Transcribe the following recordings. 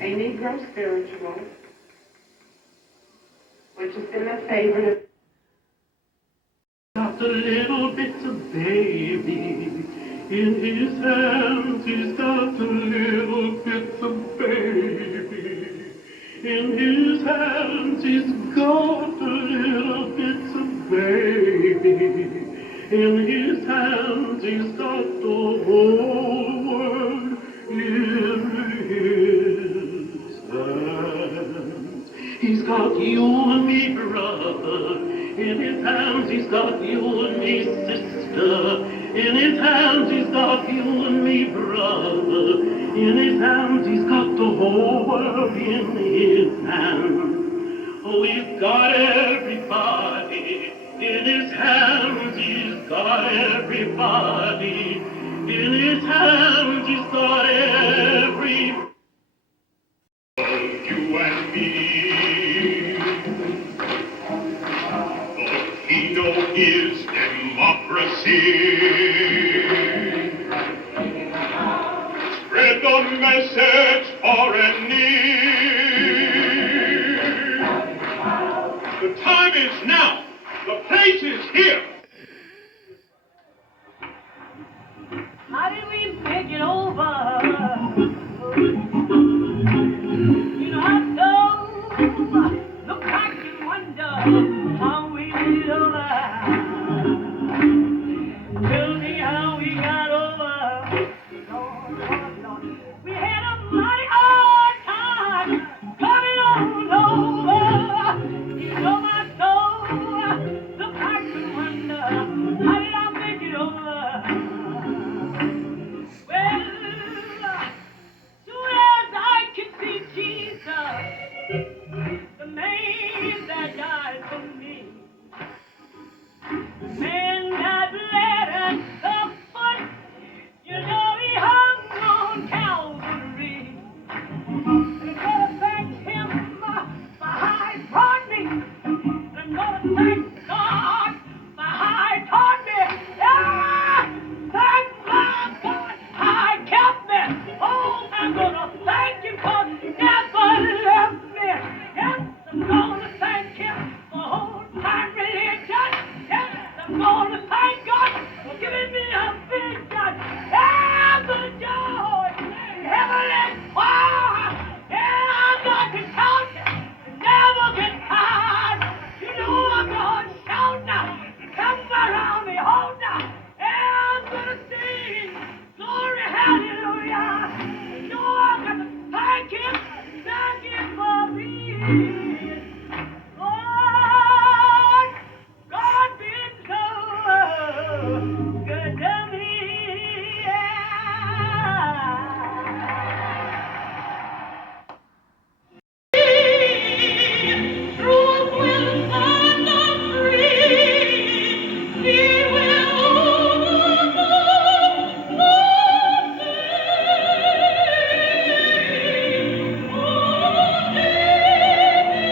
a Negro spiritual, which has been a favorite. Got a little bit of baby in his hands. He's got a little bit of baby in his hands. He's got a little bit of baby in his hands. He's got the whole world in his hands. He's got you and me, brother. In his hands he's got you and me, sister. In his hands he's got you and me, brother. In his hands he's got the whole world in his hands. Oh, he's got everybody. In his hands he's got everybody. In his hands he's got everybody. You and me. Kino is democracy. Spread the message far and near. The time is now. The place is here. How did we make it over? You know, I don't look back and wonder how we did it over. Tell me how we got over. Lord, Lord, Lord. We had a mighty hard time coming on over. You know my soul. Look back and wonder how did I make it over? Well, soon as I can see Jesus, the man that died for me. Man that bled and suffered, you know he hung on Calvary. And gotta thank him for how he brought me. And gotta thank God for how he taught me. Yeah! Thank my God how he kept me. Oh, I'm gonna thank him for never left me. Yes, I'm gonna thank him for old time religion. Yes, I'm gonna thank God for giving me a vision. Yeah, the joy, heavenly power. Yeah, I'm not to count it, never get tired. You know I'm gonna shout now. Come around me, hold now. Yeah, I'm gonna sing. Glory, hallelujah. You know I'm gonna thank him for me. Lord, God been so good to me. Truth will set us free. He will overcome the day.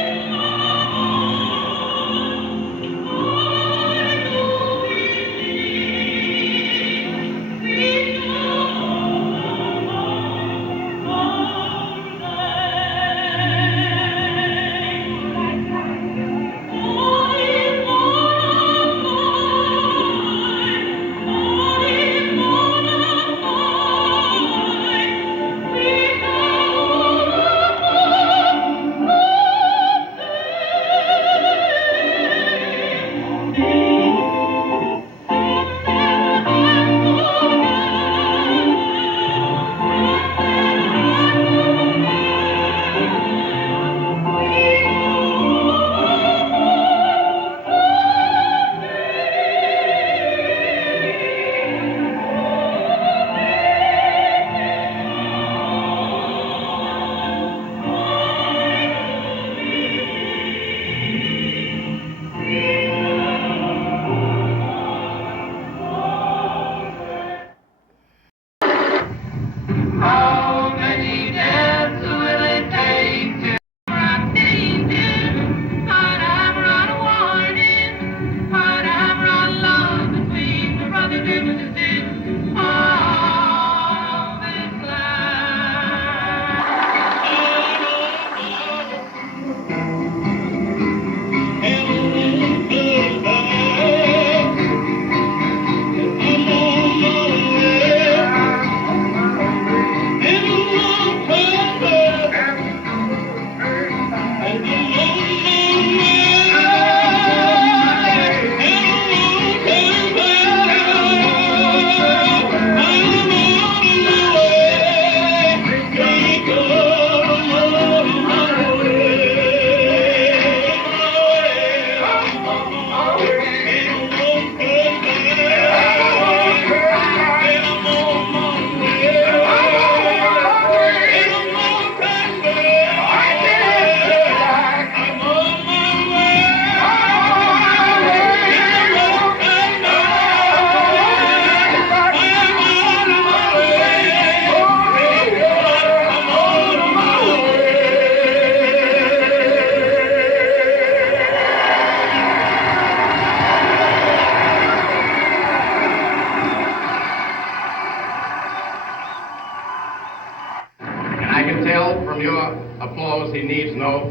can tell from your applause he needs no